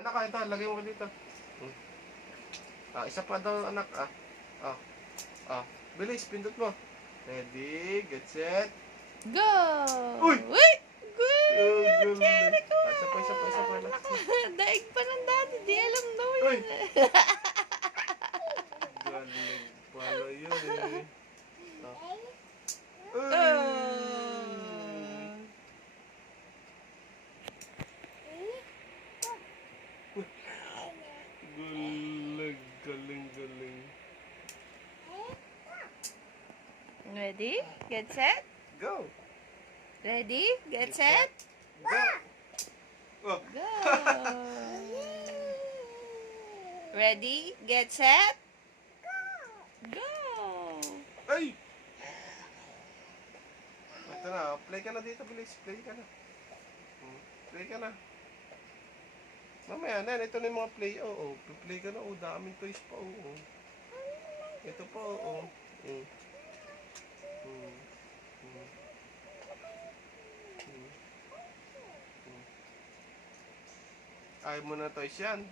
Anak, ito, lagay mo dito. Hmm. Isa pa daw, anak. Ah. Ah. Bilis, pindot mo. Ready, get set. Go! Uy! Wait! Galing. Good! Cherry ko! Isa pa. Daig pa ng daddy. Di alam daw Uy! yun. Galing pala yun eh. Uy! Oh. Galing. Ready? Get set? Go! Ready? Get set? Go! Oh. Go! Ready? Get set? Go! Ay! Ito na, play ka na dito, bilis. Play ka na. Play ka na. Mamaya na, ito na yung mga play. Oo, play ka na. Daming toys pa. Oo. Ito pa, oo. Ayaw mo na toys yan.